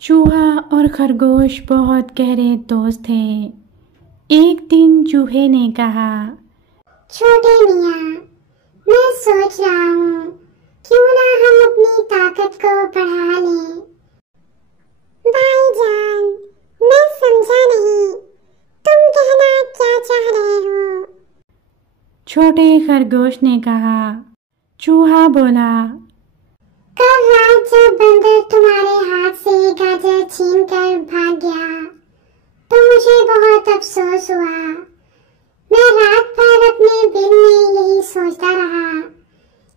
चूहा और खरगोश बहुत गहरे दोस्त थे। एक दिन चूहे ने कहा, छोटे मियाँ, मैं सोच रहा हूँ क्यों ना हम अपनी ताकत को बढ़ा लें। भाईजान, मैं समझा नहीं, तुम कहना क्या चाह रहे हो? छोटे खरगोश ने कहा। चूहा बोला, कल रात जब बंदर तुम्हारे हाथ से गाजर छीनकर भाग गया तो मुझे बहुत अफसोस हुआ। मैं रात भर अपने दिल में यही सोचता रहा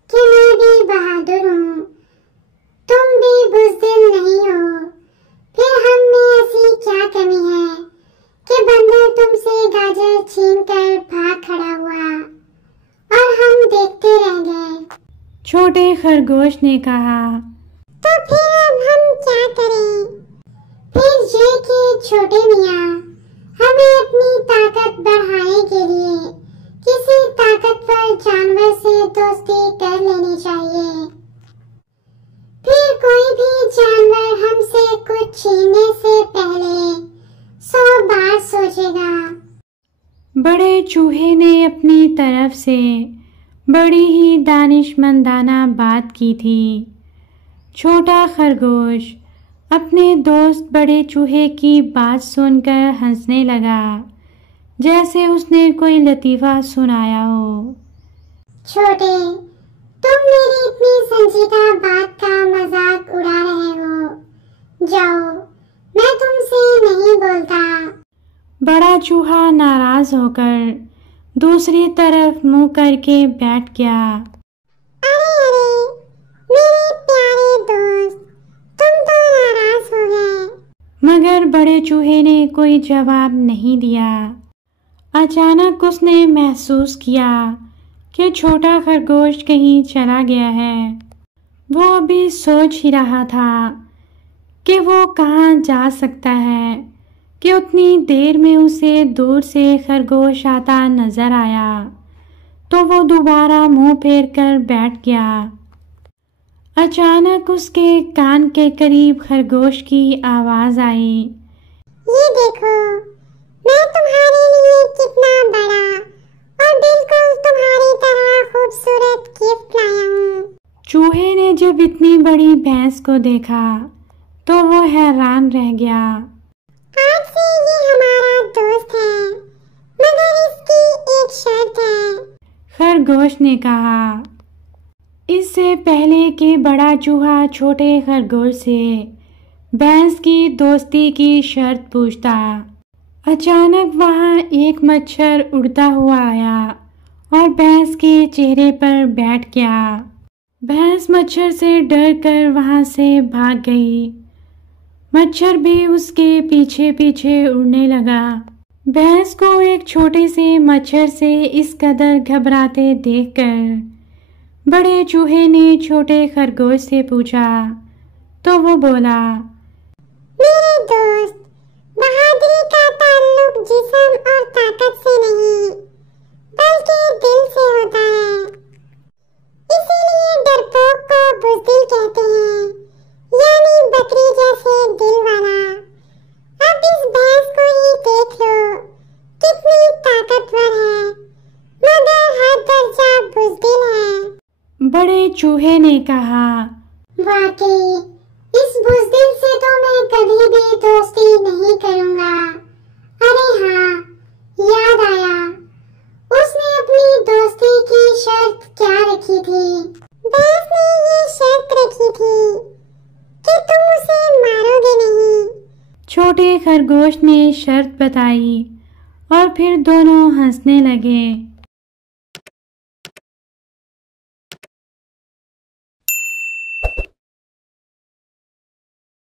कि मैं भी बहादुर हूँ, तुम भी बुज़दिल नहीं हो। फिर हम में ऐसी क्या कमी है कि बंदर तुमसे गाजर छीनकर भाग खड़ा हुआ और हम देखते रह गए। छोटे खरगोश ने कहा, तो फिर अब हम क्या करें? फिर ये कि छोटे मियाँ, हमें अपनी ताकत बढ़ाने के लिए किसी ताकतवर जानवर से दोस्ती कर लेनी चाहिए। फिर कोई भी जानवर हमसे कुछ छीनने से पहले 100 बार सोचेगा। बड़े चूहे ने अपनी तरफ से बड़ी ही दानिशमंदाना बात की थी। छोटा खरगोश अपने दोस्त बड़े चूहे की बात सुनकर हंसने लगा, जैसे उसने कोई लतीफ़ा सुनाया हो। छोटे, तुम मेरी इतनी संजीदा बात का मजाक उड़ा रहे हो। जाओ, मैं तुमसे नहीं बोलता। बड़ा चूहा नाराज होकर दूसरी तरफ मुंह करके बैठ गया। अरे मेरे प्यारे दोस्त, तुम तो नाराज हो गए। मगर बड़े चूहे ने कोई जवाब नहीं दिया। अचानक उसने महसूस किया कि छोटा खरगोश कहीं चला गया है। वो अभी सोच ही रहा था कि वो कहाँ जा सकता है कि उतनी देर में उसे दूर से खरगोश आता नजर आया। तो वो दोबारा मुंह फेर कर बैठ गया। अचानक उसके कान के करीब खरगोश की आवाज आई, ये देखो, मैं तुम्हारे लिए कितना बड़ा और बिल्कुल तुम्हारी तरह खूबसूरत गिफ्ट लाया हूँ। चूहे ने जब इतनी बड़ी भैंस को देखा तो वो हैरान रह गया। आज से ये हमारा दोस्त है, मगर इसकी एक शर्त है। खरगोश ने कहा। इससे पहले कि बड़ा चूहा छोटे खरगोश से भैंस की दोस्ती की शर्त पूछता, अचानक वहां एक मच्छर उड़ता हुआ आया और भैंस के चेहरे पर बैठ गया। भैंस मच्छर से डर कर वहां से भाग गई। मच्छर भी उसके पीछे पीछे उड़ने लगा। भैंस को एक छोटे से मच्छर से इस कदर घबराते देखकर बड़े चूहे ने छोटे खरगोश से पूछा, तो वो बोला, मेरे दोस्त, बहादुरी का ताल्लुक जिस्म और ताकत से नहीं बल्कि दिल से होता है। इसीलिए डरपोक को बुज़दिल कहते हैं, यानी बकरी जैसे दिल वाला। अब इस भैंस को ही देख लो, कितनी ताकतवर है, मगर हर दर्जा बुज़दिल है। बड़े चूहे ने कहा, वाकई इस बुज़दिल से तो मैं कभी भी दोस्ती नहीं करूँगा। अरे हाँ, याद आया, उसने अपनी दोस्ती की शर्त क्या रखी थी? भैंस ने ये शर्त रखी थी कि तुम उसे मारोगे नहीं। छोटे खरगोश ने शर्त बताई और फिर दोनों हंसने